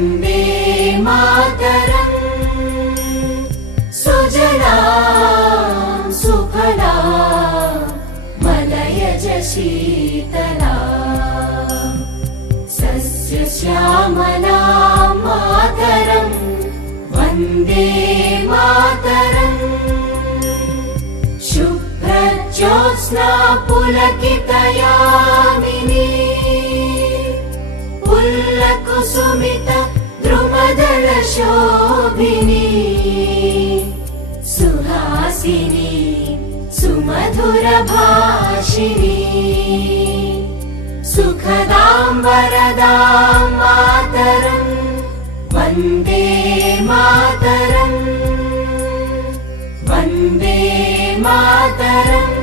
वन्दे मातरम्। सुजरा सुफला मलयज शीतला सस्य श्यामला मातरम् वन्दे मातरम्। शुभ्रज्योत्स्ना पुलकितया पुल्लकुसुमित द्रुमदलशोभिनी सुहासिनी सुमधुरभाषिणी सुखदां वरदां मातरम् वन्दे मातरम् वन्दे मातरम्